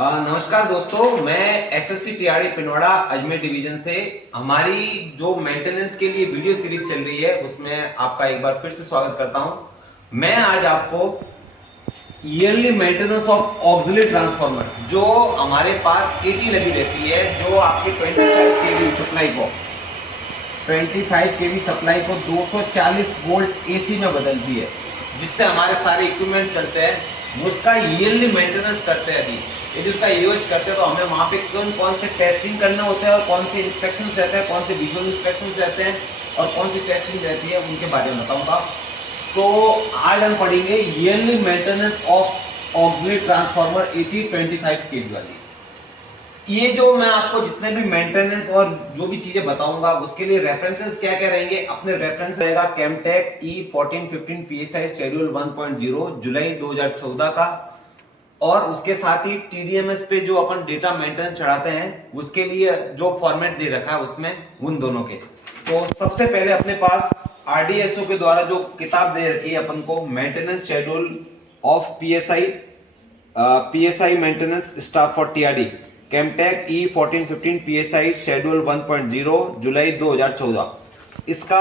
नमस्कार दोस्तों, मैं एसएससी टीआरडी पिनवाड़ा अजमेर डिवीजन से हमारी जो मेंटेनेंस के लिए वीडियो सीरीज चल रही है उसमें आपका एक बार फिर से स्वागत करता हूं। मैं आज आपको yearly maintenance of auxiliary transformer जो हमारे पास एटी लगी रहती है, जो आपके 25 केवी सप्लाई को 240 वोल्ट एसी में बदलती है, जिससे हमारे सारे इक्विपमेंट चलते हैं। उसका ईयरली मेंटेनेंस करते हैं। अभी यदि उसका यूज करते हैं तो हमें वहां पे कौन से टेस्टिंग करने होते हैं और कौन से इंस्पेक्शन रहते हैं, कौन से विजुअल इंस्पेक्शन रहते हैं और कौन सी टेस्टिंग रहती है, उनके बारे में बताऊंगा। तो आज हम पढ़ेंगे yearly maintenance of auxiliary transformer 80-25 केवी वाली। ये जो मैं आपको जितने भी मेंटेनेंस और जो भी चीजें बताऊंगा उसके लिए रेफरेंसेस क्या क्या रहेंगे। अपने रेफरेंस रहेगा केमटेक E1415 PSI शेड्यूल 1.0 जुलाई 2014 का, और उसके साथ ही TDMS पे जो अपन डेटा मेंटेनेंस चढ़ाते हैं उसके लिए जो फॉर्मेट दे रखा है उसमें उन दोनों के। तो सबसे पहले अपने पास RDSO के द्वारा जो किताब दे रखी है अपन को, maintenance schedule of PSI maintenance staff for TRD Chemtech E1415 PSI schedule 1.0 जुलाई 2014। इसका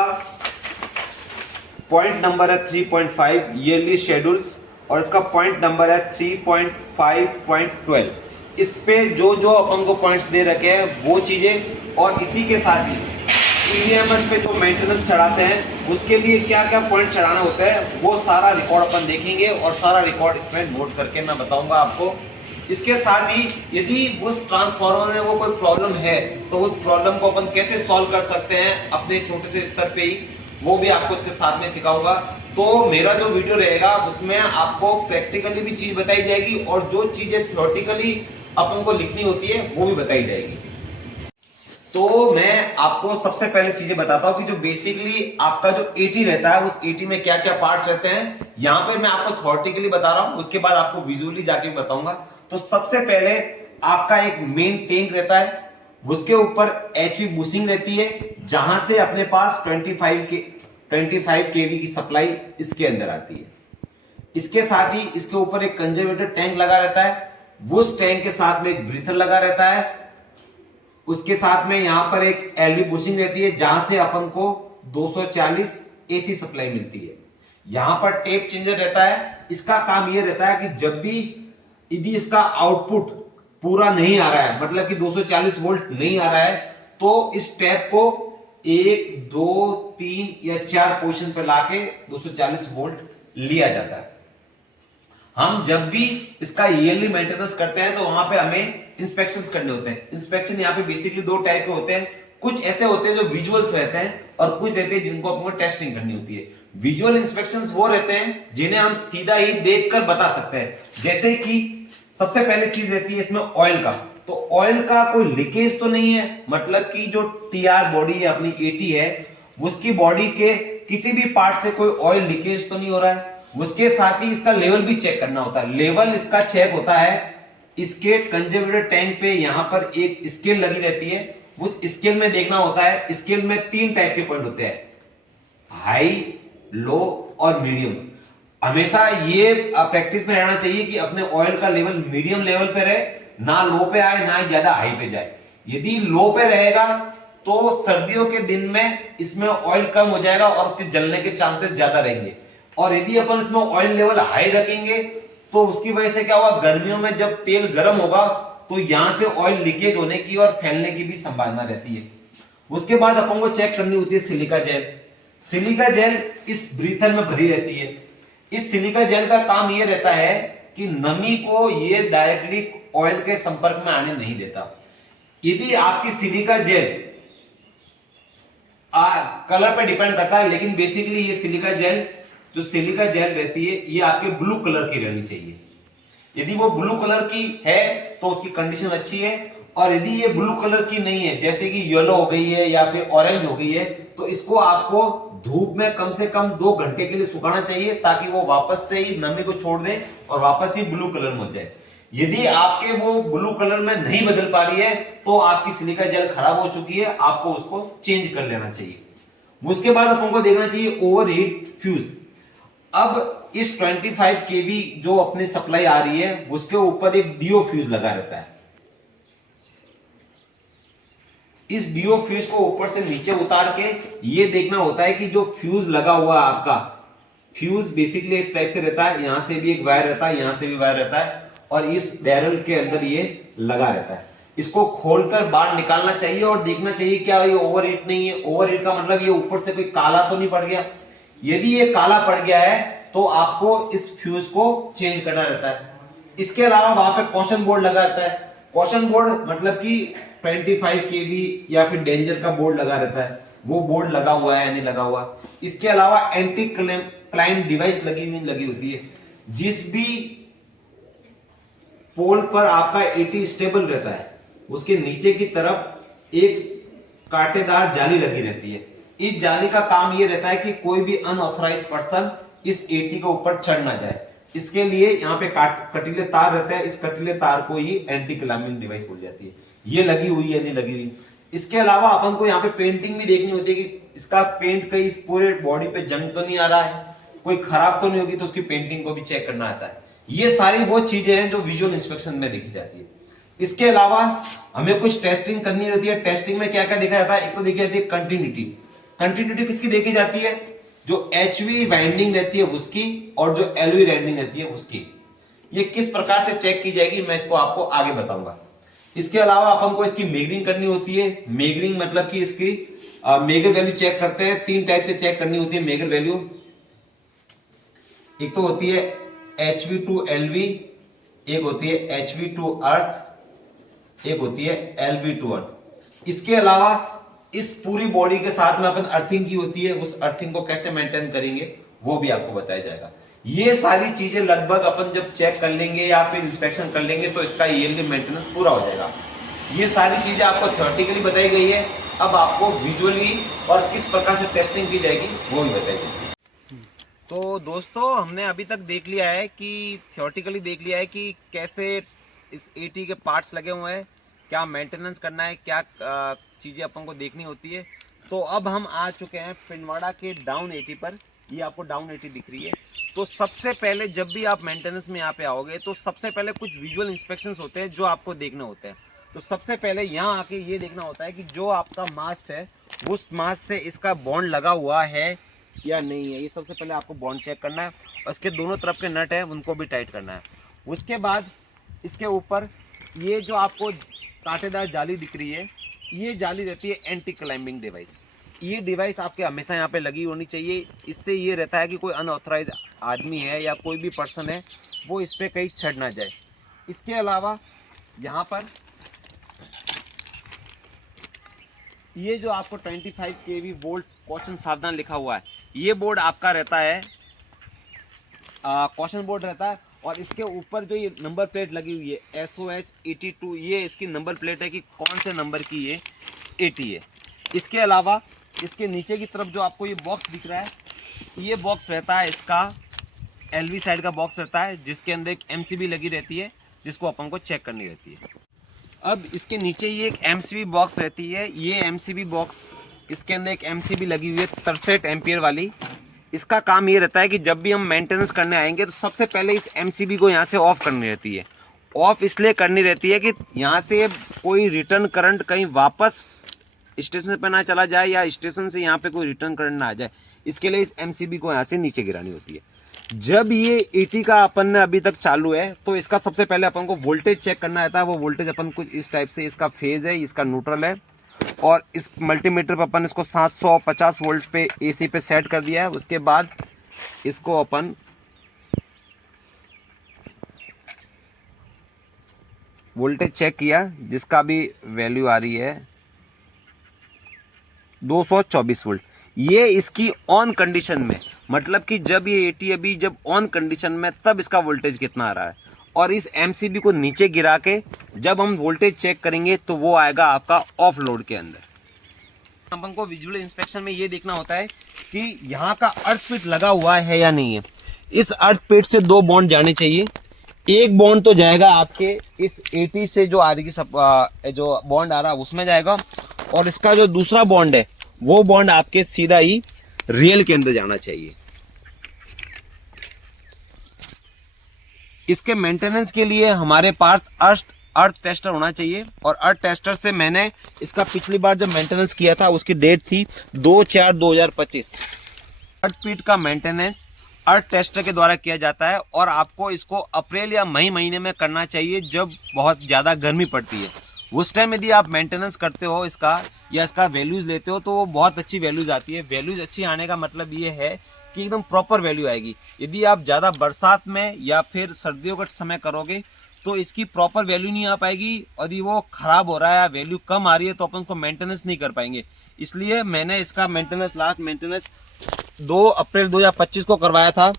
पॉइंट नंबर है 3.5 ईयरली शेड्यूल्स, और इसका पॉइंट नंबर है 3.5.12। इस पे जो जो अपन को पॉइंट्स दे रखे हैं वो चीजें, और इसी के साथ ही TDMS पे जो मेंटेनेंस चढ़ाते हैं उसके लिए क्या क्या पॉइंट चढ़ाना होता है वो सारा रिकॉर्ड अपन देखेंगे, और सारा रिकॉर्ड इसमें नोट करके मैं बताऊंगा आपको। इसके साथ ही यदि उस ट्रांसफार्मर में वो कोई प्रॉब्लम है तो उस प्रॉब्लम को अपन कैसे सॉल्व कर सकते हैं अपने छोटे से स्तर पे ही, वो भी आपको इसके साथ में सिखाऊंगा। तो मेरा जो वीडियो रहेगा उसमें आपको प्रैक्टिकली भी चीज बताई जाएगी और जो चीजें थ्योरेटिकली अपन को लिखनी होती है वो भी बताई जाएगी। तो मैं आपको सबसे पहले चीजें बताता हूं कि जो बेसिकली आपका जो एटी रहता है उस एटी में क्या क्या पार्ट्स रहते हैं। यहां पे मैं आपको थ्योरेटिकली बता रहा हूं, उसके बाद आपको विजुअली जाके बताऊंगा। तो सबसे पहले आपका एक मेन टैंक रहता है, उसके ऊपर एचवी बूसिंग रहती है, जहां से अपने पास 25 केवी की सप्लाई इसके अंदर आती है। इसके साथ ही इसके ऊपर एक कंजर्वेटर टैंक लगा रहता है, उस टैंक के साथ में एक ब्रीथर लगा रहता है। उसके साथ में यहां पर एक एलवी बुशिंग रहती है, जहां से अपन को 240 एसी सप्लाई मिलती है। यहां पर टेप चेंजर रहता है, इसका काम यह रहता है कि जब भी यदि इसका आउटपुट पूरा नहीं आ रहा है, मतलब कि 240 वोल्ट नहीं आ रहा है, तो इस टैप को 1, 2, 3 या 4 पोजीशन पर लाके 240 वोल्ट लिया जाता है। हम जब भी इसका ईयरली मेंटेनेंस करते हैं तो वहां पे हमें इंस्पेक्शंस करने होते हैं। इंस्पेक्शन यहाँ पे बेसिकली दो टाइप के होते हैं। कुछ ऐसे होते हैं जो विजुअल्स रहते हैं और कुछ रहते हैं जिनको आपको टेस्टिंग करनी होती है। विजुअल इंस्पेक्शंस वो रहते हैं जिन्हें हम सीधा ही देखकर बता सकते हैं। जैसे कि सबसे पहले चीज रहती है इसमें ऑयल का। तो ऑयल का कोई लीकेज तो नहीं है, मतलब कि जो टीआर बॉडी है अपनी एटी है उसकी बॉडी के किसी भी पार्ट से कोई ऑयल लीकेज तो नहीं हो रहा है। उसके साथ ही इसका लेवल भी चेक करना होता है। लेवल इसका चेक होता है, इसके कंजर्वेटर टैंक पे यहां पर एक स्केल लगी रहती है, उस स्केल में देखना होता है। स्केल में 3 टाइप के पॉइंट होते हैं, हाई, लो और मीडियम। हमेशा ये प्रैक्टिस में रहना चाहिए कि अपने ऑयल का लेवल मीडियम लेवल पे रहे, ना लो पे आए ना ज्यादा हाई पे जाए। यदि लो पे रहेगा तो सर्दियों के दिन में इसमें ऑयल कम हो जाएगा और उसके जलने के चांसेस ज्यादा रहेंगे। और यदि अपन इसमें ऑयल लेवल हाई रखेंगे तो उसकी वजह से क्या होगा, गर्मियों में जब तेल गर्म होगा तो यहां से ऑयल लीकेज होने की और फैलने की भी संभावना रहती है। उसके बाद अपन को चेक करनी होती है सिलिका जेल। सिलिका जेल इस ब्रीथर में भरी रहती है। इस सिलिका जेल का काम यह रहता है कि नमी को ये डायरेक्टली ऑयल के संपर्क में आने नहीं देता। यदि आपकी सिलिका जेल कलर पे डिपेंड करता है, लेकिन बेसिकली ये सिलिका जेल रहती है ये आपके ब्लू कलर की रहनी चाहिए। यदि वो ब्लू कलर की है तो उसकी कंडीशन अच्छी है, और यदि ये ब्लू कलर की नहीं है, जैसे कि येलो हो गई है या फिर ऑरेंज हो गई है, तो इसको आपको धूप में कम से कम 2 घंटे के लिए सुखाना चाहिए, ताकि वो वापस से ही नमी को छोड़ दे और वापस ही ब्लू कलर में हो जाए। यदि आपके वो ब्लू कलर में नहीं बदल पा रही है तो आपकी सिलिका जेल खराब हो चुकी है, आपको उसको चेंज कर लेना चाहिए। उसके बाद अपन को देखना चाहिए ओवरहीट फ्यूज। अब इस 25 kV जो अपनी सप्लाई आ रही है उसके ऊपर एक डीओ फ्यूज लगा रहता है। इस डीओ फ्यूज को ऊपर से नीचे उतार के ये देखना होता है कि जो फ्यूज लगा हुआ है आपका, फ्यूज बेसिकली इस टाइप से रहता है, यहां से भी एक वायर रहता है, यहां से भी वायर रहता है और इस बैरल के अंदर ये लगा रहता है। इसको खोलकर बाहर निकालना चाहिए और देखना चाहिए क्या ये ओवर हीट नहीं है। ओवर हीट का मतलब ये ऊपर से कोई काला तो नहीं पड़ गया। यदि ये काला पड़ गया है तो आपको इस फ्यूज को चेंज करना रहता है। इसके अलावा वहां पे कॉशन बोर्ड लगा रहता है। कॉशन बोर्ड मतलब कि 25 kV या फिर डेंजर का बोर्ड लगा रहता है, वो बोर्ड लगा हुआ है या नहीं लगा हुआ। इसके अलावा एंटी क्लाइंब डिवाइस लगी होती है। जिस भी पोल पर आपका एटी स्टेबल रहता है उसके नीचे की तरफ एक कांटेदार जाली लगी रहती है। इस जाली का काम यह रहता है कि कोई भी अनऑथराइज्ड पर्सन इस एटी के ऊपर चढ़ ना जाए। इसके लिए यहाँ पे कटीले तार रहते हैं, इस कटीले तार को ही एंटी क्लैम्बिंग डिवाइस बोल जाती है। ये लगी हुई है नहीं लगी हुई। इसके अलावा अपन को यहाँ पे पेंटिंग भी देखनी होती है कि इसका पेंट कहीं इस पूरे बॉडी पे जंग तो नहीं आ रहा है, कोई खराब तो नहीं होगी, तो उसकी पेंटिंग को भी चेक करना आता है। ये सारी वो चीजें हैं जो विजुअल इंस्पेक्शन में देखी जाती है। इसके अलावा हमें कुछ टेस्टिंग करनी होती है। टेस्टिंग में क्या क्या देखा जाता है, एक तो देखी जाती है कंटिन्यूटी। कंटिन्यूटी किसकी देखी जाती है, जो एचवी वाइंडिंग रहती है उसकी और जो एलवी वाइंडिंग रहती है उसकी। ये किस प्रकार से चेक की जाएगी मैं इसको आपको आगे बताऊंगा। इसके अलावा अपन को इसकी मेजरिंग करनी होती है। मेजरिंग मतलब कि इसकी मेगर वैल्यू चेक करते हैं। 3 टाइप से चेक करनी होती है मेगर वैल्यू। एक तो होती है HV टू LV, एक होती है HV टू अर्थ, एक होती है LV टू अर्थ। इसके अलावा इस पूरी बॉडी के साथ में अपन अर्थिंग की होती है, उस अर्थिंग को कैसे मेंटेन करेंगे वो भी आपको बताया जाएगा। ये सारी चीजें लगभग अपन जब चेक कर लेंगे या फिर इंस्पेक्शन कर लेंगे तो इसका ईयरली मेंटेनेंस पूरा हो जाएगा। ये सारी चीजें आपको थ्योरेटिकली बताई गई है, अब आपको विजुअली और किस प्रकार से टेस्टिंग की जाएगी वो भी बताएगी। तो दोस्तों हमने अभी तक देख लिया है कि थ्योरेटिकली देख लिया है कि कैसे इस एटी के पार्ट्स लगे हुए हैं, क्या मेंटेनेंस करना है, क्या चीज़ें अपन को देखनी होती है। तो अब हम आ चुके हैं पिंडवाड़ा के डाउन एटी पर। ये आपको डाउन एटी दिख रही है। तो सबसे पहले जब भी आप मेंटेनेंस में यहाँ पे आओगे तो सबसे पहले कुछ विजुअल इंस्पेक्शंस होते हैं जो आपको देखने होते हैं। तो सबसे पहले यहाँ आके ये देखना होता है कि जो आपका मास्ट है उस मास्ट से इसका बॉन्ड लगा हुआ है या नहीं है। ये सबसे पहले आपको बॉन्ड चेक करना है और इसके दोनों तरफ के नट हैं उनको भी टाइट करना है। उसके बाद इसके ऊपर ये जो आपको कांटेदार जाली दिख रही है, ये जाली रहती है एंटी क्लाइंबिंग डिवाइस। ये डिवाइस आपके हमेशा यहाँ पे लगी होनी चाहिए। इससे ये रहता है कि कोई अनऑथराइज आदमी है या कोई भी पर्सन है वो इस पर कहीं चढ़ ना जाए। इसके अलावा यहाँ पर ये जो आपको 25 kV वोल्ट कॉशन सावधान लिखा हुआ है, ये बोर्ड आपका रहता है कॉशन बोर्ड रहता है। और इसके ऊपर जो ये नंबर प्लेट लगी हुई है SOH 82, ये इसकी नंबर प्लेट है कि कौन से नंबर की ये एटी है। इसके अलावा इसके नीचे की तरफ जो आपको ये बॉक्स दिख रहा है, ये बॉक्स रहता है इसका LV साइड का बॉक्स रहता है, जिसके अंदर एक MCB लगी रहती है जिसको अपन को चेक करनी रहती है। अब इसके नीचे ये एक MCB बॉक्स रहती है। ये MCB बॉक्स, इसके अंदर एक MCB लगी हुई है 63 एम्पियर वाली। इसका काम ये रहता है कि जब भी हम मेंटेनेंस करने आएंगे तो सबसे पहले इस MCB को यहाँ से ऑफ करनी रहती है। ऑफ इसलिए करनी रहती है कि यहाँ से कोई रिटर्न करंट कहीं वापस स्टेशन पे ना चला जाए या स्टेशन से यहाँ पे कोई रिटर्न करंट ना आ जाए। इसके लिए इस MCB को यहाँ से नीचे गिरानी होती है। जब ये एटी का अपन ने अभी तक चालू है तो इसका सबसे पहले अपन को वोल्टेज चेक करना रहता है। वो वोल्टेज अपन कुछ इस टाइप से, इसका फेज है, इसका न्यूट्रल है और इस मल्टीमीटर पर अपन इसको 750 वोल्ट पे AC पे सेट कर दिया है। उसके बाद इसको अपन वोल्टेज चेक किया जिसका भी वैल्यू आ रही है 224 वोल्ट। ये इसकी ऑन कंडीशन में, मतलब कि जब ये एटी अभी जब ऑन कंडीशन में तब इसका वोल्टेज कितना आ रहा है। और इस MCB को नीचे गिरा के जब हम वोल्टेज चेक करेंगे तो वो आएगा आपका ऑफ लोड के अंदर। अपन को विजुअल इंस्पेक्शन में ये देखना होता है कि यहाँ का अर्थ पिट लगा हुआ है या नहीं है। इस अर्थ पिट से 2 बॉन्ड जाने चाहिए। एक बॉन्ड तो जाएगा आपके इस एटी से जो आ रही जो बॉन्ड आ रहा है उसमें जाएगा, और इसका जो दूसरा बॉन्ड है वो बॉन्ड आपके सीधा ही रियल के अंदर जाना चाहिए। इसके मेंटेनेंस के लिए हमारे पास अर्थ टेस्टर होना चाहिए। और अर्थ टेस्टर से मैंने इसका पिछली बार जब मेंटेनेंस किया था उसकी डेट थी 2/4/2025। अर्थ पीट का मेंटेनेंस अर्थ टेस्टर के द्वारा किया जाता है और आपको इसको अप्रैल या मई महीने में करना चाहिए जब बहुत ज़्यादा गर्मी पड़ती है। उस टाइम यदि आप मेंटेनेंस करते हो इसका या इसका वैल्यूज़ लेते हो तो वो बहुत अच्छी वैल्यूज़ आती है। वैल्यूज़ अच्छी आने का मतलब ये है कि एकदम प्रॉपर वैल्यू आएगी। यदि आप ज़्यादा बरसात में या फिर सर्दियों का समय करोगे तो इसकी प्रॉपर वैल्यू नहीं आ पाएगी। यदि वो ख़राब हो रहा है या वैल्यू कम आ रही है तो अपन उसको मेंटेनेंस नहीं कर पाएंगे। इसलिए मैंने इसका लास्ट मेंटेनेंस 2 अप्रैल 2025 को करवाया था।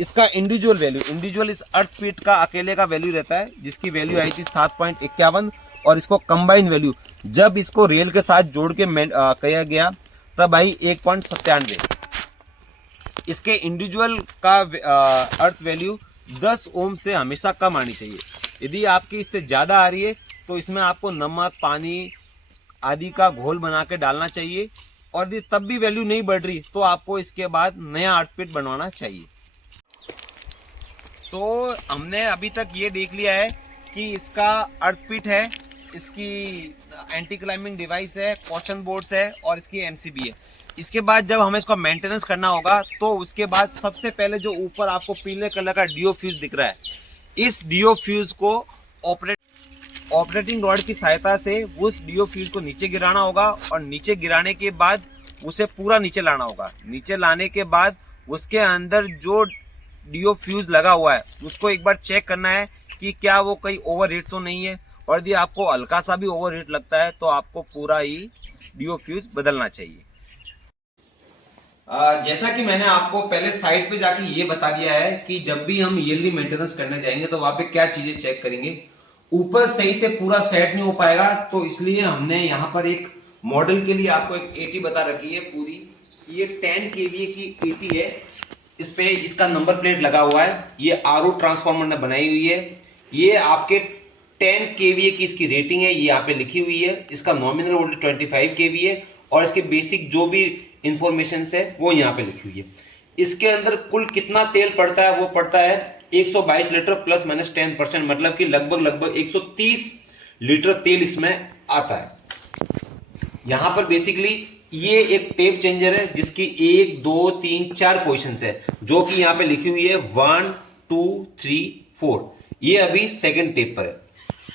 इसका इंडिविजुअल इस अर्थ पीट का अकेले का वैल्यू रहता है जिसकी वैल्यू आई थी 7.51 और इसको कंबाइन वैल्यू जब इसको रेल के साथ जोड़ के किया गया तब आई 1.97। इसके इंडिविजुअल का अर्थ वैल्यू 10 ओम से हमेशा कम आनी चाहिए। यदि आपकी इससे ज़्यादा आ रही है तो इसमें आपको नमक, पानी आदि का घोल बना के डालना चाहिए। और यदि तब भी वैल्यू नहीं बढ़ रही तो आपको इसके बाद नया अर्थ पीट बनवाना चाहिए। तो हमने अभी तक ये देख लिया है कि इसका अर्थ पीट है, इसकी एंटी क्लाइंबिंग डिवाइस है, कॉशन बोर्ड्स है और इसकी एमसीबी है। इसके बाद जब हमें इसको मेंटेनेंस करना होगा तो उसके बाद सबसे पहले जो ऊपर आपको पीले कलर का डीओ फ्यूज दिख रहा है, इस डीओ फ्यूज को ऑपरेटिंग रॉड की सहायता से उस डीओ फ्यूज को नीचे गिराना होगा और नीचे गिराने के बाद उसे पूरा नीचे लाना होगा। नीचे लाने के बाद उसके अंदर जो डीओ फ्यूज लगा हुआ है उसको एक बार चेक करना है कि क्या वो कहीं ओवर हीट तो नहीं है। और यदि आपको हल्का सा भी ओवर हीट लगता है तो आपको पूरा ही डीओ फ्यूज बदलना चाहिए। जैसा कि मैंने आपको पहले साइट पे जाके ये बता दिया है कि जब भी हम ईयरली मेंटेनेंस करने जाएंगे तो वहां पे क्या चीजें चेक करेंगे। ऊपर सही से पूरा सेट नहीं हो पाएगा तो इसलिए हमने यहाँ पर एक मॉडल के लिए आपको एक एटी बता रखी है पूरी। ये 10 kVA की एटी है। इस पे इसका नंबर प्लेट लगा हुआ है। ये आरओ ट्रांसफार्मर ने बनाई हुई है। ये आपके 10 kVA की इसकी रेटिंग है, ये यहाँ पे लिखी हुई है। इसका नॉमिनल वोल्टेज 25 kVA है और इसके बेसिक जो भी इंफॉर्मेशन है वो यहाँ पे लिखी हुई है। इसके अंदर कुल कितना तेल पड़ता है वो पड़ता है 122 लीटर प्लस माइनस 10%, मतलब कि लगभग 130 लीटर तेल इसमें आता है। यहां पर बेसिकली ये एक टेप चेंजर है जिसकी 1 2 3 4 पोजिशन है जो कि यहां पे लिखी हुई है 1 2 3 4। ये अभी सेकंड टेप पर है।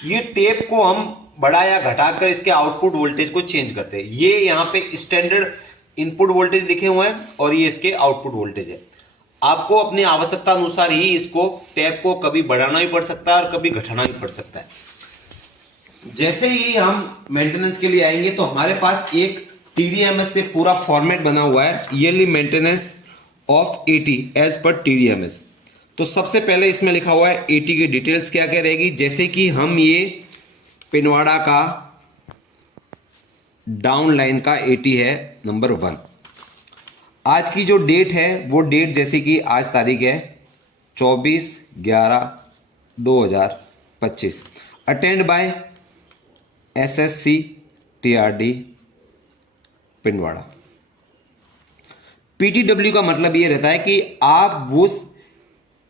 ये टेप को हम बढ़ा या घटाकर इसके आउटपुट वोल्टेज को चेंज करते हैं। ये यहां पे स्टैंडर्ड इनपुट वोल्टेज लिखे हुए हैं और ये इसके आउटपुट वोल्टेज है। आपको अपनी आवश्यकता अनुसार ही इसको टैप को कभी बढ़ाना भी पड़ सकता है और कभी घटाना भी पड़ सकता है। जैसे ही हम मेंटेनेंस के लिए आएंगे तो हमारे पास एक टीडीएमएस से पूरा फॉर्मेट बना हुआ है, yearly maintenance of AT edge पर टीडीएमएस। तो सबसे पहले इसमें लिखा हुआ है एटी की डिटेल्स क्या क्या रहेगी। जैसे कि हम ये पिनवाड़ा का डाउन लाइन का एटी है नंबर 1। आज की जो डेट है वो डेट जैसे कि आज तारीख है 24/11/2025। Attend by SSC TRD Pindwara. PTW का मतलब ये रहता है कि आप उस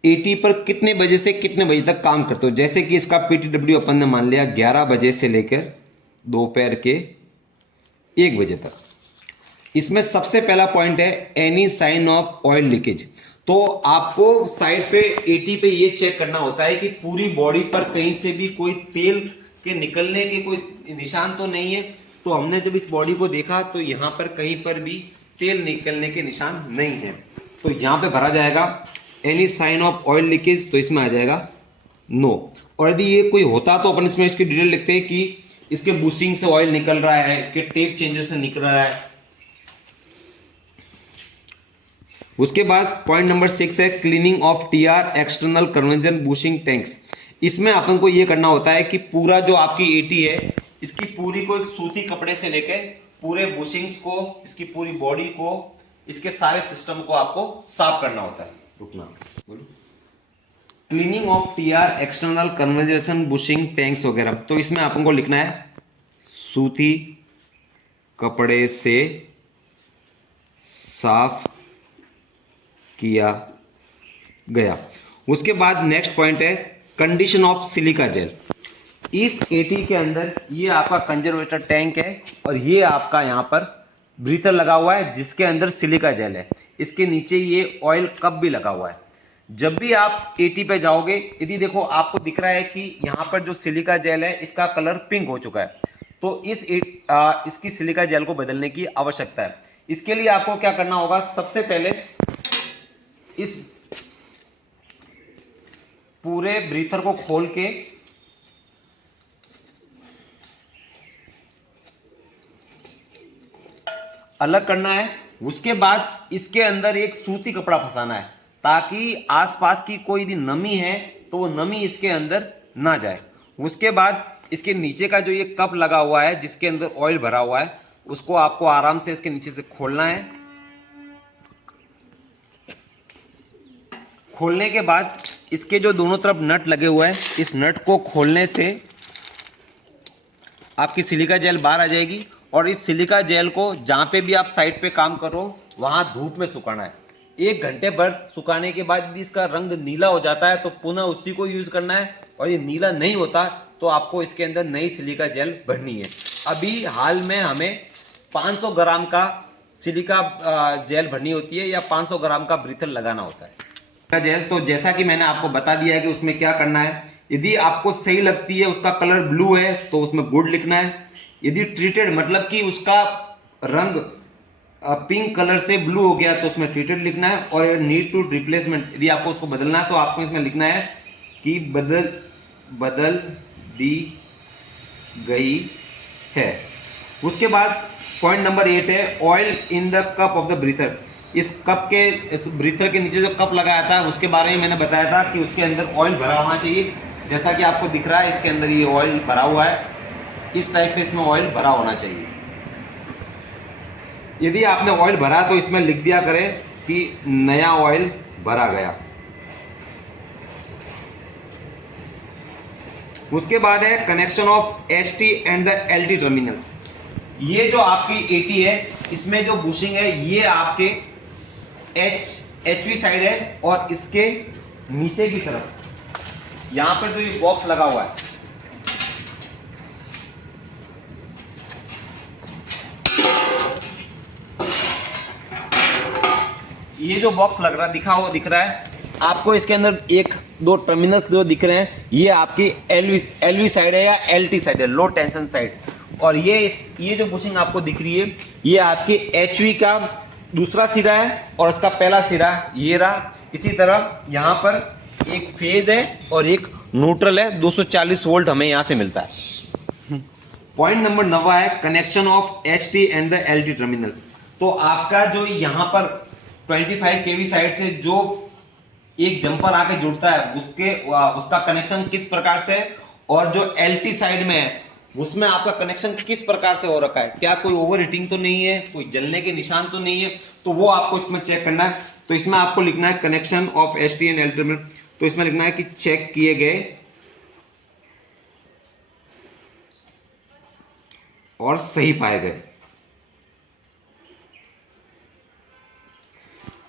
एटी पर कितने बजे से कितने बजे तक काम करते हो। जैसे कि इसका पीटीडब्ल्यू अपन ने मान लिया 11 बजे से लेकर दोपहर के 1 बजे तक। इसमें सबसे पहला पॉइंट है any sign of oil leakage. तो आपको साइड पे एटी पे ये चेक करना होता है कि पूरी बॉडी पर कहीं से भी कोई तेल के निकलने के कोई निशान तो नहीं है। तो हमने जब इस बॉडी को देखा तो यहां पर कहीं पर भी तेल निकलने के निशान नहीं है। तो यहां पे भरा जाएगा any sign of oil leakage, तो इसमें आ जाएगा नो। और यदि ये कोई होता तो अपन इसमें इसकी डिटेल लिखते हैं कि इसके बुशिंग से ऑयल निकल रहा है, इसके टेप चेंजर से निकल रहा है। उसके बाद पॉइंट नंबर 6 है cleaning of TR external conversion bushing tanks. इसमें अपन को यह करना होता है कि पूरा जो आपकी एटी है इसकी पूरी को एक सूती कपड़े से लेकर पूरे बुशिंग्स को, इसकी पूरी बॉडी को, इसके सारे सिस्टम को आपको साफ करना होता है। रुकना बोलो। Cleaning of TR external conversation bushing tanks वगैरह। तो इसमें अपन को लिखना है सूती कपड़े से साफ किया गया। उसके बाद नेक्स्ट पॉइंट है कंडीशन ऑफ सिलिका जेल। इस एटी के अंदर ये आपका कंजर्वेटर टैंक है और ये आपका यहाँ पर ब्रीथर लगा हुआ है जिसके अंदर सिलिका जेल है। इसके नीचे ये ऑयल कप भी लगा हुआ है। जब भी आप एटी पे जाओगे, यदि देखो आपको दिख रहा है कि यहाँ पर जो सिलिका जेल है इसका कलर पिंक हो चुका है, तो इसकी सिलिका जेल को बदलने की आवश्यकता है। इसके लिए आपको क्या करना होगा, सबसे पहले इस पूरे ब्रीथर को खोल के अलग करना है। उसके बाद इसके अंदर एक सूती कपड़ा फंसाना है ताकि आसपास की कोई यदि नमी है तो वो नमी इसके अंदर ना जाए। उसके बाद इसके नीचे का जो ये कप लगा हुआ है जिसके अंदर ऑयल भरा हुआ है, उसको आपको आराम से इसके नीचे से खोलना है। खोलने के बाद इसके जो दोनों तरफ नट लगे हुए हैं, इस नट को खोलने से आपकी सिलिका जेल बाहर आ जाएगी। और इस सिलिका जेल को जहाँ पे भी आप साइड पे काम करो वहाँ धूप में सुखाना है। 1 घंटे भर सुखाने के बाद यदि इसका रंग नीला हो जाता है तो पुनः उसी को यूज़ करना है, और ये नीला नहीं होता तो आपको इसके अंदर नई सिलिका जेल भरनी है। अभी हाल में हमें 500 ग्राम का सिलिका जेल भरनी होती है या 500 ग्राम का ब्रीथर लगाना होता है सिलिका जेल। तो जैसा कि मैंने आपको बता दिया है कि उसमें क्या करना है। यदि आपको सही लगती है, उसका कलर ब्लू है तो उसमें गुड लिखना है। यदि ट्रीटेड मतलब कि उसका रंग पिंक कलर से ब्लू हो गया तो उसमें ट्रीटेड लिखना है। और नीड टू रिप्लेसमेंट, यदि आपको उसको बदलना है तो आपको इसमें लिखना है कि बदल दी गई है। उसके बाद पॉइंट नंबर 8 है oil in the cup of the breather. इस ब्रीथर के नीचे जो कप लगाया था उसके बारे में मैंने बताया था कि उसके अंदर ऑयल भरा होना चाहिए। जैसा कि आपको दिख रहा है इसके अंदर ये ऑयल भरा हुआ है, इस टाइप से इसमें ऑयल भरा होना चाहिए। यदि आपने ऑयल भरा तो इसमें लिख दिया करें कि नया ऑयल भरा गया। उसके बाद है connection of HT and the LT terminals. ये जो आपकी एटी है इसमें जो बुशिंग है ये आपके एचवी साइड है, और इसके नीचे की तरफ यहां पर जो ये बॉक्स लगा हुआ है, ये जो बॉक्स दिख रहा है आपको, इसके अंदर 1-2 टर्मिनल्स जो दिख रहे हैं ये आपकी एलवी साइड है या एलटी साइड है, लो टेंशन साइड। और ये जो बुशिंग आपको दिख रही है ये आपकी एचवी का दूसरा सिरा है और इसका पहला सिरा ये रहा। इसी तरह यहाँ पर एक फेज है और एक न्यूट्रल है, 240 वोल्ट हमें यहाँ से मिलता है। पॉइंट नंबर 9 है connection of HT and the LT terminals. तो आपका जो यहाँ पर 25 केवी साइड से जो एक जंपर आके जुड़ता है उसका कनेक्शन किस प्रकार से, और जो एलटी साइड में है उसमें आपका कनेक्शन किस प्रकार से हो रखा है, क्या कोई ओवर हीटिंग तो नहीं है, कोई जलने के निशान तो नहीं है, तो वो आपको इसमें चेक करना है। तो इसमें आपको लिखना है connection of HT and LT terminal. तो इसमें लिखना है कि चेक किए गए और सही पाए गए।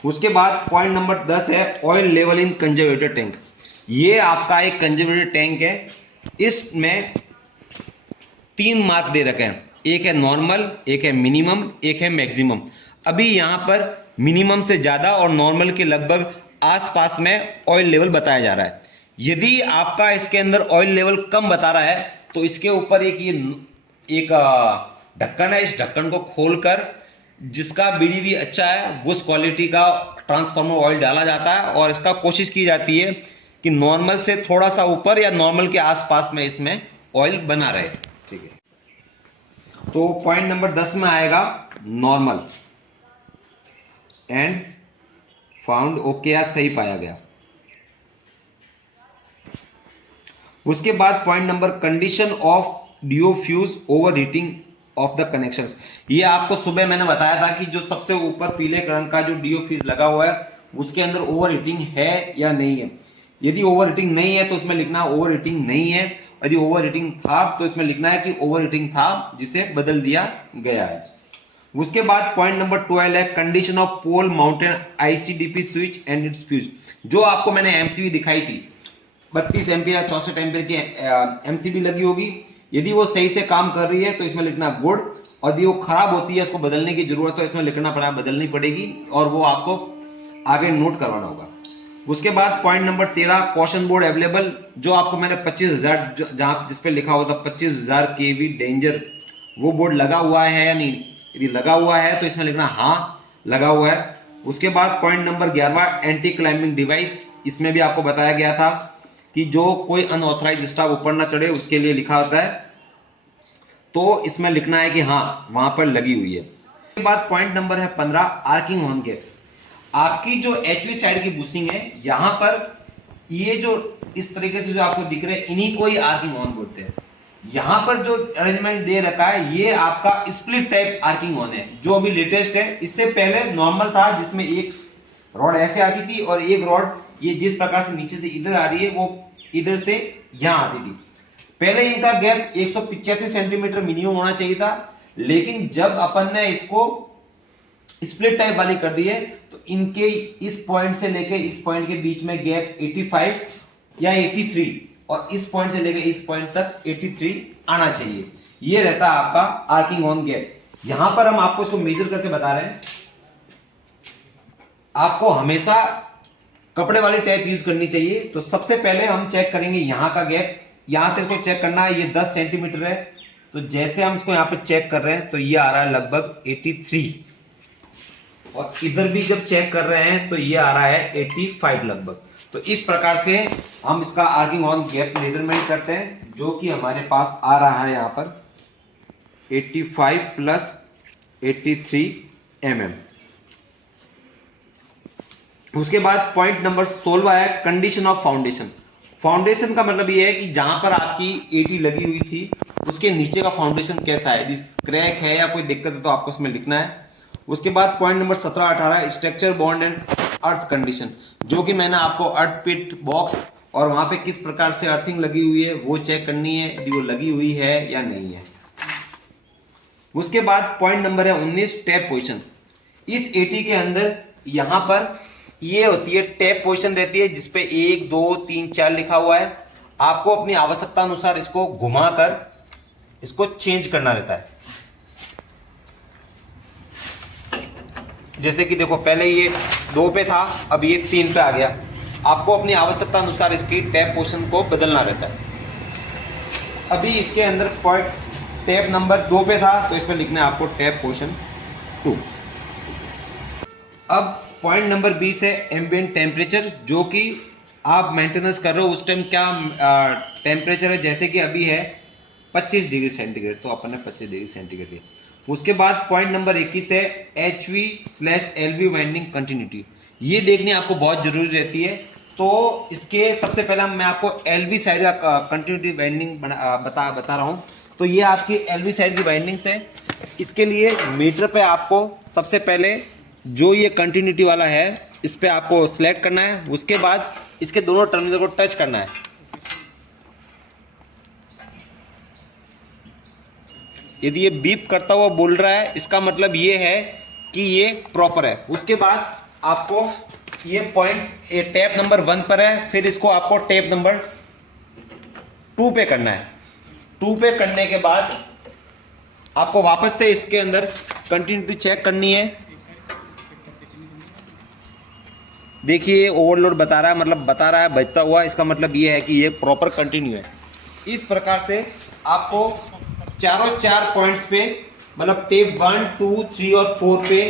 उसके बाद पॉइंट नंबर 10 है oil level in conservator tank. ये आपका एक कंजर्वेटर टैंक है, इसमें 3 मार्क दे रखे हैं, एक है नॉर्मल, एक है मिनिमम, एक है मैक्सिमम। अभी यहाँ पर मिनिमम से ज़्यादा और नॉर्मल के लगभग आसपास में ऑयल लेवल बताया जा रहा है। यदि आपका इसके अंदर ऑयल लेवल कम बता रहा है तो इसके ऊपर एक ढक्कन है, इस ढक्कन को खोलकर जिसका बीडीवी अच्छा है उस क्वालिटी का ट्रांसफार्मर ऑयल डाला जाता है और इसका कोशिश की जाती है कि नॉर्मल से थोड़ा सा ऊपर या नॉर्मल के आसपास में इसमें ऑयल बना रहे। ठीक है, तो पॉइंट नंबर 10 में आएगा नॉर्मल एंड फाउंड ओके या सही पाया गया। उसके बाद point number condition of DO fuse overheating of the connections. ये आपको सुबह मैंने बताया था कि जो सबसे ऊपर पीले रंग का जो डियोफ्यूज लगा हुआ है उसके अंदर ओवर हीटिंग है या नहीं है। यदि ओवर हीटिंग नहीं है तो उसमें लिखना ओवर हीटिंग नहीं है, यदि ओवर हीटिंग था तो इसमें लिखना है कि ओवर हीटिंग था जिसे बदल दिया गया है। उसके बाद पॉइंट नंबर 12 है condition of pole mounted ICDP switch and its fuse. जो आपको मैंने एमसीबी दिखाई थी 32 एम्पियर या 64 एम्पियर की एमसीबी लगी होगी, यदि वो सही से काम कर रही है तो इसमें लिखना गुड, और यदि वो खराब होती है उसको बदलने की जरूरत है, इसमें लिखना पड़ा बदलनी पड़ेगी, और वो आपको आगे नोट करवाना होगा। उसके बाद point number 13 caution board available. जो आपको मैंने 25,000 जहां जिस पे लिखा होता 25,000 केवी डेंजर, वो बोर्ड लगा हुआ है या नहीं, यदि लगा हुआ है तो इसमें लिखना हाँ लगा हुआ है। उसके बाद point number 11 anti climbing device. इसमें भी आपको बताया गया था कि जो कोई अनऑथराइज स्टाफ ऊपर ना चढ़े उसके लिए लिखा होता है, तो इसमें लिखना है कि हाँ वहां पर लगी हुई है। उसके बाद पॉइंट नंबर है 15 आर्किंग हॉर्न गैप्स। आपकी जो एचवी साइड की बुशिंग है, यहां पर ये जो इस तरीके से जो आपको दिख रहे हैं, इन्हीं को ही आर्किंग हॉर्न बोलते हैं। यहां पर जो अरेंजमेंट दे रखा है ये आपका स्प्लिट टाइप आर्किंग हॉर्न है, जो अभी लेटेस्ट है। इससे पहले नॉर्मल था जिसमें एक रॉड ऐसे आती थी और एक रॉड ये जिस प्रकार से नीचे से इधर आ रही है वो इधर से यहां आती थी। पहले इनका गैप 185 सेंटीमीटर मिनिमम होना चाहिए था, लेकिन जब अपन ने इसको स्प्लिट टाइप वाली कर दी है तो इनके इस पॉइंट से लेके इस पॉइंट के बीच में गैप 85 या 83 और इस पॉइंट से लेके इस पॉइंट तक 83 आना चाहिए। ये रहता है आपका आर्किंग हॉर्न गैप। यहां पर हम आपको इसको मेजर करके बता रहे हैं। आपको हमेशा कपड़े वाली टेप यूज करनी चाहिए। तो सबसे पहले हम चेक करेंगे यहां का गैप, यहां से इसको चेक करना है, ये 10 सेंटीमीटर है। तो जैसे हम इसको यहां पे चेक कर रहे हैं तो ये आ रहा है लगभग 83, और इधर भी जब चेक कर रहे हैं तो ये आ रहा है 85 लगभग। तो इस प्रकार से हम इसका आर्किंग हॉर्न गैप मेजरमेंट करते हैं, जो कि हमारे पास आ रहा है यहां पर 85 प्लस 83 mm। उसके बाद पॉइंट नंबर 16 है कंडीशन ऑफ फाउंडेशन। फाउंडेशन का मतलब ये है कि जहां पर आपकी 80 लगी हुई थी उसके नीचे का फाउंडेशन कैसा है, यदि क्रैक है या कोई दिक्कत है तो आपको उसमें लिखना है। उसके बाद point number 17-18 structure bond and earth condition, जो कि मैंने आपको अर्थ पिट बॉक्स और वहां पे किस प्रकार से अर्थिंग लगी हुई है वो चेक करनी है, यदि वो लगी हुई है या नहीं है। उसके बाद पॉइंट नंबर है 19 टैप पोजिशन। इस 80 के अंदर यहां पर ये होती है टैप पोजीशन रहती है, जिसपे 1 2 3 4 लिखा हुआ है। आपको अपनी आवश्यकता अनुसार इसको घुमाकर इसको चेंज करना रहता है। जैसे कि देखो पहले ये 2 पे था, अब ये 3 पे आ गया। आपको अपनी आवश्यकता अनुसार इसकी टैप पोजीशन को बदलना रहता है। अभी इसके अंदर पॉइंट टैप नंबर 2 पे था तो इसमें लिखना है आपको टैप पोजीशन 2। अब पॉइंट नंबर 20 है एम्बिएंट टेम्परेचर, जो कि आप मेंटेनेंस कर रहे हो उस टाइम क्या टेम्परेचर है। जैसे कि अभी है 25 डिग्री सेंटीग्रेड, तो अपन ने 25 डिग्री सेंटीग्रेड लिया। उसके बाद पॉइंट नंबर 21 है HV/LV वाइंडिंग कंटिन्यूटी। ये देखनी आपको बहुत जरूरी रहती है। तो इसके सबसे पहले मैं आपको LV साइड का कंटिन्यूटी वाइंडिंग बता रहा हूँ। तो ये आपकी LV साइड की वाइंडिंग्स है। इसके लिए मीटर पे आपको सबसे पहले जो ये कंटिन्यूटी वाला है इस पे आपको सिलेक्ट करना है। उसके बाद इसके दोनों टर्मिनल को टच करना है। यदि ये बीप करता हुआ बोल रहा है इसका मतलब ये है कि ये प्रॉपर है। उसके बाद आपको ये पॉइंट ये टैप नंबर 1 पर है, फिर इसको आपको टैप नंबर 2 पे करना है। 2 पे करने के बाद आपको वापस से इसके अंदर कंटिन्यूटी चेक करनी है। देखिए ओवरलोड बता रहा है, मतलब बता रहा है बजता हुआ, इसका मतलब ये है कि ये प्रॉपर कंटिन्यू है। इस प्रकार से आपको चारों 4 पॉइंट्स पे मतलब टेप 1 2 3 और 4 पे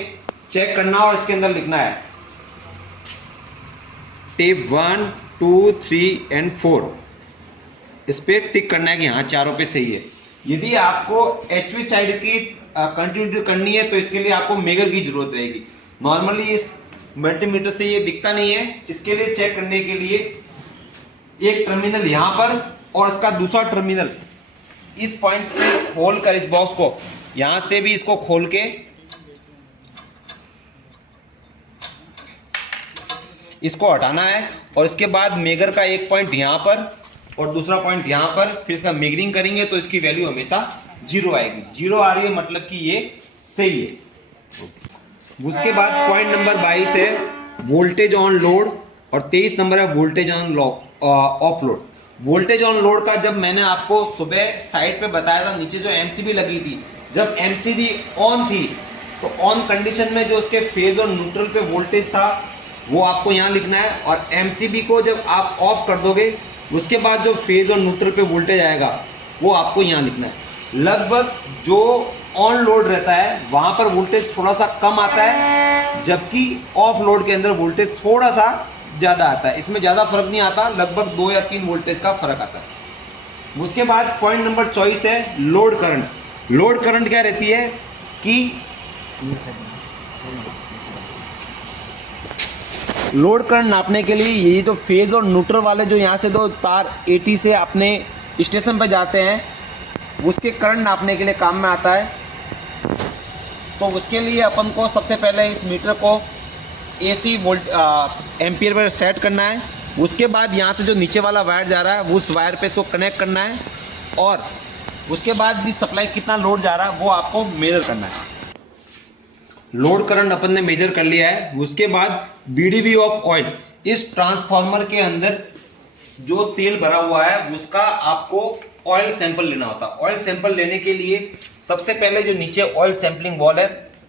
चेक करना और इसके अंदर लिखना है टेप 1 2 3 एंड 4। इस पे टिक करना है कि हाँ चारों पे सही है। यदि आपको HV साइड की कंटिन्यूटी करनी है तो इसके लिए आपको मेगर की जरूरत रहेगी। नॉर्मली इस मल्टीमीटर से ये दिखता नहीं है। इसके लिए चेक करने के लिए एक टर्मिनल यहां पर और इसका दूसरा टर्मिनल इस पॉइंट से खोल कर इस बॉक्स को यहां से भी इसको खोल के इसको हटाना है। और इसके बाद मेगर का एक पॉइंट यहां पर और दूसरा पॉइंट यहां पर, फिर इसका मेगरिंग करेंगे तो इसकी वैल्यू हमेशा 0 आएगी। 0 आ रही है मतलब कि ये सही है। उसके बाद पॉइंट नंबर 22 है वोल्टेज ऑन लोड और 23 नंबर है voltage on off load. Voltage on load का जब मैंने आपको सुबह साइड पे बताया था, नीचे जो एमसीबी लगी थी, जब एमसीबी ऑन थी तो ऑन कंडीशन में जो उसके फेज और न्यूट्रल पे वोल्टेज था वो आपको यहाँ लिखना है, और एमसीबी को जब आप ऑफ कर दोगे उसके बाद जो फेज और न्यूट्रल पे वोल्टेज आएगा वो आपको यहाँ लिखना है। लगभग जो ऑन लोड रहता है वहाँ पर वोल्टेज थोड़ा सा कम आता है, जबकि ऑफ लोड के अंदर वोल्टेज थोड़ा सा ज़्यादा आता है। इसमें ज़्यादा फर्क नहीं आता, लगभग 2 या 3 वोल्टेज का फर्क आता है। उसके बाद पॉइंट नंबर 24 है लोड करंट। लोड करंट क्या रहती है कि लोड करंट नापने के लिए ये जो फेज और न्यूट्रल वाले जो यहाँ से दो तार एटी से अपने स्टेशन पर जाते हैं उसके करंट नापने के लिए काम में आता है। तो उसके लिए अपन को सबसे पहले इस मीटर को AC volt ampere per set करना है। उसके बाद यहाँ से जो नीचे वाला वायर जा रहा है उस वायर पे इसको कनेक्ट करना है, और उसके बाद भी सप्लाई कितना लोड जा रहा है वो आपको मेजर करना है। लोड करंट अपन ने मेजर कर लिया है। उसके बाद बीडीवी ऑफ ऑयल, इस ट्रांसफार्मर के अंदर जो तेल भरा हुआ है उसका आपको ऑयल सैंपल लेना होता है। ऑयल सैंपल लेने के लिए सबसे पहले जो नीचे ऑयल सैंपलिंग वॉल है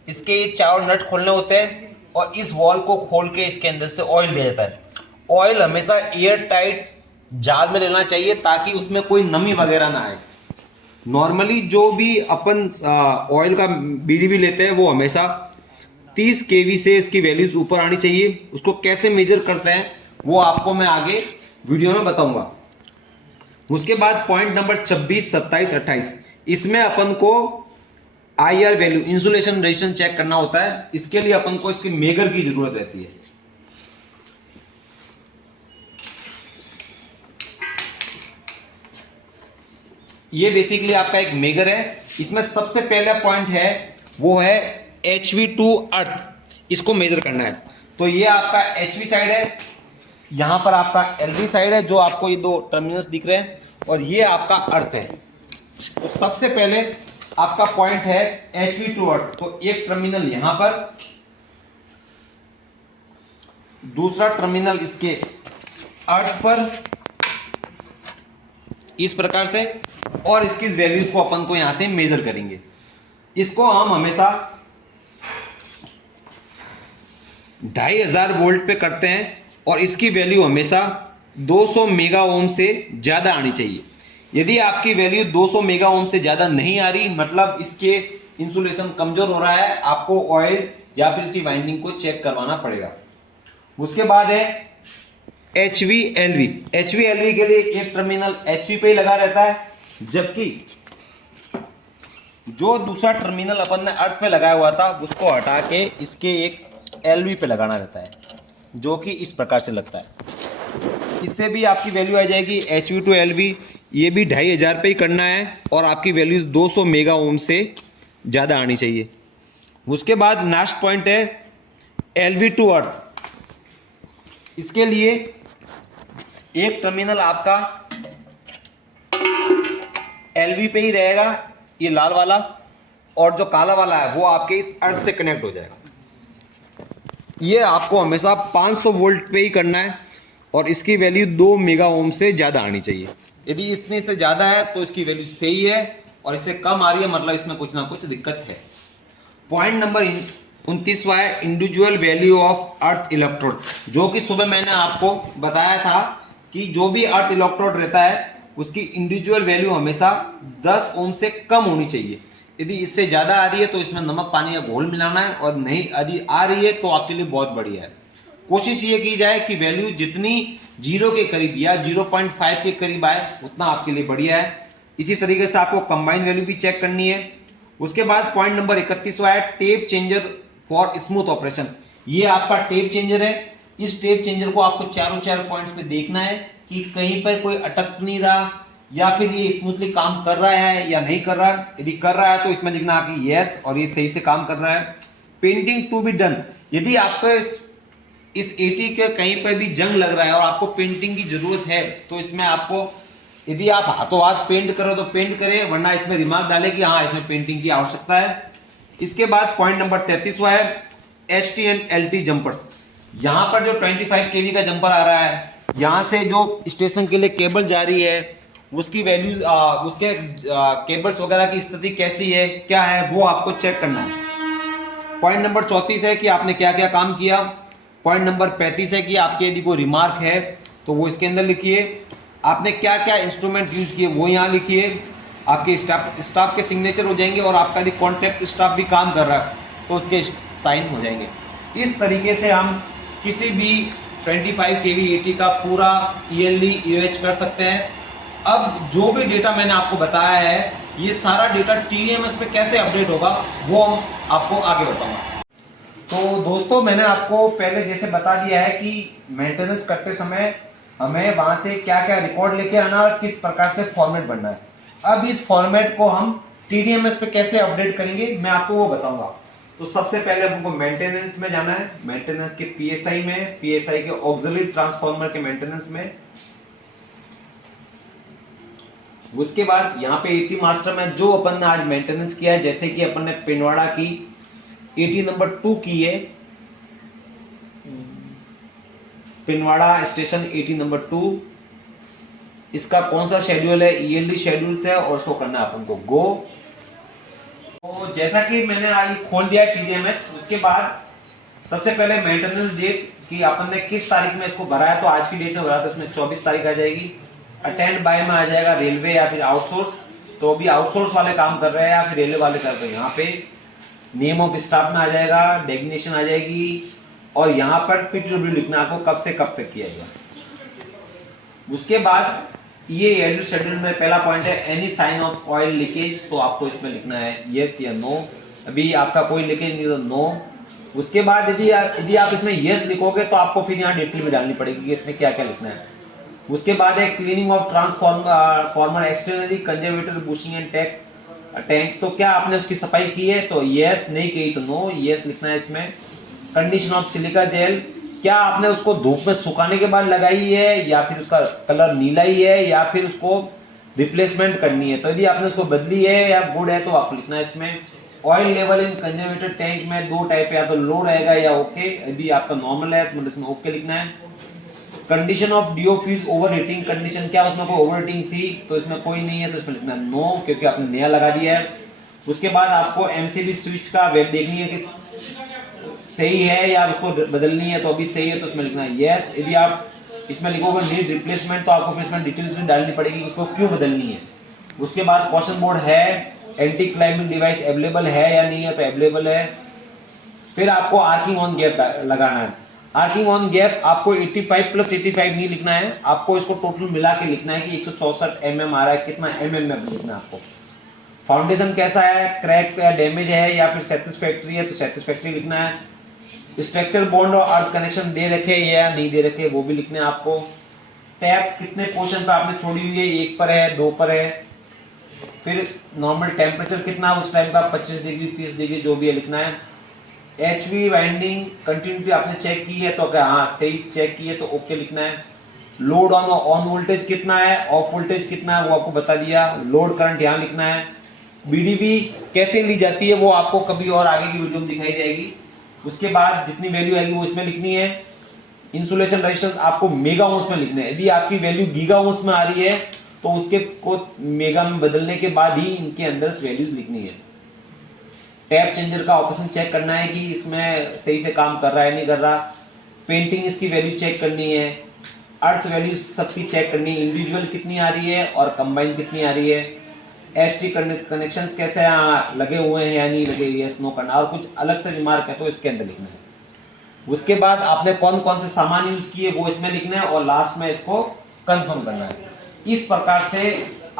इसके 4 नट खोलने होते हैं, और इस वॉल को खोल के इसके अंदर से ऑयल ले जाता है। ऑयल हमेशा एयर टाइट जार में लेना चाहिए ताकि उसमें कोई नमी वगैरह ना आए। नॉर्मली जो भी अपन ऑयल का बीडीवी लेते हैं वो हमेशा 30 केवी से इसकी वैल्यूज ऊपर आनी चाहिए। उसको कैसे मेजर करते हैं वो आपको मैं आगे वीडियो में बताऊंगा। उसके बाद पॉइंट नंबर 26, 27, 28, इसमें अपन को IR value, insulation resistance check करना होता है। इसके लिए अपन को इसकी मेगर की जरूरत रहती है। ये बेसिकली आपका एक मेगर है। इसमें सबसे पहला पॉइंट है वो है HV2 अर्थ, इसको मेजर करना है। तो ये आपका HV साइड है, यहां पर आपका LV साइड है जो आपको ये 2 टर्मिनल्स दिख रहे हैं, और ये आपका अर्थ है। तो सबसे पहले आपका पॉइंट है HV2 अर्थ। तो एक टर्मिनल यहां पर, दूसरा टर्मिनल इसके अर्थ पर इस प्रकार से, और इसकी वैल्यूज को अपन को यहां से मेजर करेंगे। इसको हम हमेशा 2500 वोल्ट पे करते हैं, और इसकी वैल्यू हमेशा 200 मेगा ओम से ज्यादा आनी चाहिए। यदि आपकी वैल्यू 200 मेगा ओम से ज्यादा नहीं आ रही, मतलब इसके इंसुलेशन कमजोर हो रहा है, आपको ऑयल या फिर इसकी वाइंडिंग को चेक करवाना पड़ेगा। उसके बाद है HV-LV। HV-LV के लिए एक टर्मिनल HV पे ही लगा रहता है, जबकि जो दूसरा टर्मिनल अपन ने अर्थ पे लगाया हुआ था उसको हटा के इसके एक LV पे लगाना रहता है, जो कि इस प्रकार से लगता है। इससे भी आपकी वैल्यू आ जाएगी HV to LV। ये भी 2500 पे ही करना है, और आपकी वैल्यूज 200 मेगा ओम से ज़्यादा आनी चाहिए। उसके बाद नेक्स्ट पॉइंट है LV to अर्थ। इसके लिए एक टर्मिनल आपका LV पे ही रहेगा, ये लाल वाला, और जो काला वाला है वो आपके इस अर्थ से कनेक्ट हो जाएगा। ये आपको हमेशा 500 वोल्ट पे ही करना है, और इसकी वैल्यू 2 मेगा ओम से ज़्यादा आनी चाहिए। यदि इसमें से ज़्यादा है तो इसकी वैल्यू सही है, और इससे कम आ रही है मतलब इसमें कुछ ना कुछ दिक्कत है। पॉइंट नंबर 29वां है individual value of earth electrode, जो कि सुबह मैंने आपको बताया था कि जो भी अर्थ इलेक्ट्रोड रहता है उसकी इंडिविजुअल वैल्यू हमेशा 10 ओम से कम होनी चाहिए। यदि इससे ज़्यादा आ रही है तो इसमें नमक पानी का घोल मिलाना है, और नहीं यदि आ रही है तो आपके लिए बहुत बढ़िया है। कोशिश ये की जाए कि वैल्यू जितनी 0 के करीब या 0.5 के करीब आए उतना आपके लिए बढ़िया है। इसी तरीके से आपको कंबाइन वैल्यू भी चेक करनी है। उसके बाद पॉइंट नंबर 31वां है tape changer for smooth operation. ये आपका टेप चेंजर है। इस टेप चेंजर को आपको चारों पॉइंट्स पे देखना है कि कहीं पर कोई अटक नहीं रहा, या फिर ये स्मूथली काम कर रहा है या नहीं कर रहा। यदि कर रहा है तो इसमें लिखना है कि यस, और ये सही से काम कर रहा है। पेंटिंग टू बी डन, यदि आपको इस एटी के कहीं पर भी जंग लग रहा है और आपको पेंटिंग की जरूरत है तो इसमें आपको, यदि आप हाथों हाथ पेंट करो तो पेंट करें, वरना इसमें रिमार्क डालें कि हाँ इसमें पेंटिंग की आवश्यकता है। इसके बाद पॉइंट नंबर 33वां है ST एंड LT जंपर्स। यहाँ पर जो 25 kV का जंपर आ रहा है, यहाँ से जो स्टेशन के लिए केबल जा रही है उसकी वैल्यू, उसके केबल्स वगैरह की स्थिति कैसी है, क्या है, वो आपको चेक करना है। पॉइंट नंबर 34 है कि आपने क्या क्या काम किया। पॉइंट नंबर 35 है कि आपके यदि कोई रिमार्क है तो वो इसके अंदर लिखिए। आपने क्या क्या इंस्ट्रूमेंट यूज किए वो यहाँ लिखिए। आपके स्टाफ के सिग्नेचर हो जाएंगे और आपका यदि कॉन्ट्रैक्ट स्टाफ भी काम कर रहा है तो उसके साइन हो जाएंगे। इस तरीके से हम किसी भी 25 kV AT का पूरा ईयरली EOH कर सकते हैं। अब जो भी डेटा मैंने आपको बताया है, ये सारा डेटा TDMS पे कैसे अपडेट होगा वो हम आपको आगे बताऊंगा। तो दोस्तों, मैंने आपको पहले जैसे बता दिया है कि मेंटेनेंस करते समय हमें वहां से क्या क्या रिकॉर्ड लेके आना और किस प्रकार से फॉर्मेट बनना है। अब इस फॉर्मेट को हम TDMS पे कैसे अपडेट करेंगे मैं आपको वो बताऊंगा। तो सबसे पहले हमको मेंटेनेंस में जाना है, मेंटेनेंस के PSI में, PSI के ऑक्सिलरी ट्रांसफार्मर के मेंटेनेंस में। उसके बाद यहाँ पे AT मास्टर में जो अपन ने आज मेंटेनेंस किया है, जैसे कि अपन ने पिंडवाड़ा की AT नंबर 2 की है, पिंडवाड़ा स्टेशन AT नंबर 2, इसका कौन सा शेड्यूल है, ईयरली शेड्यूल्स है और उसको करना है अपन को गो। तो जैसा कि मैंने आज खोल दिया TDMS, उसके बाद सबसे पहले मेंटेनेंस डेट कि अपन ने किस तारीख में इसको भरा है। तो आज की डेट में भरा तो उसमें 24 तारीख आ जाएगी। अटेंड बाय में आ जाएगा रेलवे या फिर आउटसोर्स, तो अभी आउटसोर्स वाले काम कर रहे हैं या फिर रेलवे वाले कर रहे हैं। यहाँ पे नेम ऑफ स्टाफ में आ जाएगा, डेजिग्नेशन आ जाएगी और यहाँ पर PTW लिखना आपको कब से कब तक किया जाएगा। उसके बाद ये ईयरली शेड्यूल में पहला पॉइंट है any sign of oil leakage, तो आपको इसमें लिखना है यस या नो। अभी आपका कोई लीकेज नहीं तो नो। उसके बाद यदि आप इसमें यस लिखोगे तो आपको फिर यहाँ डिटेल में डालनी पड़ेगी कि इसमें क्या क्या लिखना है। उसके बाद है cleaning of transformer externally conservator bushing and tank, तो क्या आपने उसकी सफाई की है तो यस, नहीं की तो नो, यस लिखना है इसमें। कंडीशन ऑफ सिलिका जेल, क्या आपने उसको धूप में सुखाने के बाद लगाई है या फिर उसका कलर नीला ही है या फिर उसको रिप्लेसमेंट करनी है, तो यदि आपने उसको बदली है या गुड है तो आपको लिखना है इसमें। Oil level in conservator tank में दो टाइप है, या तो लो रहेगा या ओके। यदि आपका नॉर्मल है तो इसमें ओके लिखना है। Condition of DO fuse overheating condition, क्या उसमें कोई ओवर हीटिंग थी तो इसमें कोई नहीं है तो इसमें लिखना है नो, क्योंकि आपने नया लगा दिया है। उसके बाद आपको MCB स्विच का वेब देखनी है कि सही है या उसको बदलनी है, तो अभी सही है तो इसमें लिखना है यस। यदि आप इसमें लिखोगे नीड रिप्लेसमेंट तो आपको फिर इसमें डिटेल्स भी डालनी पड़ेगी उसको क्यों बदलनी है। उसके बाद क्वेश्चन बोर्ड है, एंटी क्लाइंबिंग डिवाइस अवेलेबल है या नहीं है तो अवेलेबल है। फिर आपको आर्किंग ऑन गैप लगाना है। आर्किंग ऑन गैप आपको 85 प्लस 85 नहीं लिखना है, आपको इसको टोटल मिला के लिखना है कि 164 mm आ रहा है, कितना mm में लिखना है आपको। फाउंडेशन कैसा है, क्रैक या डैमेज है या फिर सेटिस्फैक्ट्री है तो सेटिस्फैक्ट्री लिखना है। स्ट्रक्चर बॉन्ड और अर्थ कनेक्शन दे रखे या नहीं दे रखे वो भी लिखने हैं आपको। टैप कितने पोर्शन पर आपने छोड़ी हुई है, 1 पर है, 2 पर है। फिर नॉर्मल टेम्परेचर कितना उस टाइम का, 25 डिग्री 30 डिग्री जो भी है लिखना है। HV वाइंडिंग कंटिन्यूटी आपने चेक की है तो क्या, हाँ सही चेक की है तो ओके लिखना है। लोड ऑन वोल्टेज कितना है, ऑफ वोल्टेज कितना है वो आपको बता दिया। लोड करंट यहाँ लिखना है। BDB कैसे ली जाती है वो आपको कभी और आगे की वीडियो में दिखाई जाएगी। उसके बाद जितनी वैल्यू आएगी वो इसमें लिखनी है। इंसुलेशन रेजिस्टेंस आपको मेगा ओम्स में लिखना है। यदि आपकी वैल्यू गीगा ओम्स में आ रही है तो उसके को मेगा में बदलने के बाद ही इनके अंदर वैल्यूज लिखनी है। टैप चेंजर का ऑपरेशन चेक करना है कि इसमें सही से काम कर रहा है नहीं कर रहा। पेंटिंग इसकी वैल्यू चेक करनी है। अर्थ वैल्यू सबकी चेक करनी है, इंडिविजुअल कितनी आ रही है और कंबाइन कितनी आ रही है। ST कनेक्शंस कैसे लगे हुए हैं या नहीं लगे, यस नो करना। और कुछ अलग से रिमार्क है तो इसके अंदर लिखना है। उसके बाद आपने कौन कौन से सामान यूज किए वो इसमें लिखना है और लास्ट में इसको कंफर्म करना है। इस प्रकार से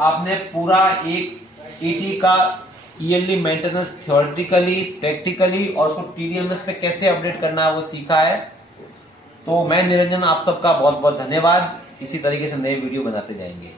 आपने पूरा एक AT का ईयरली मेंटेनेंस थ्योरेटिकली, प्रैक्टिकली और उसको TDMS पे कैसे अपडेट करना है वो सीखा है। तो मैं निरंजन, आप सबका बहुत बहुत धन्यवाद। इसी तरीके से नए वीडियो बनाते जाएंगे।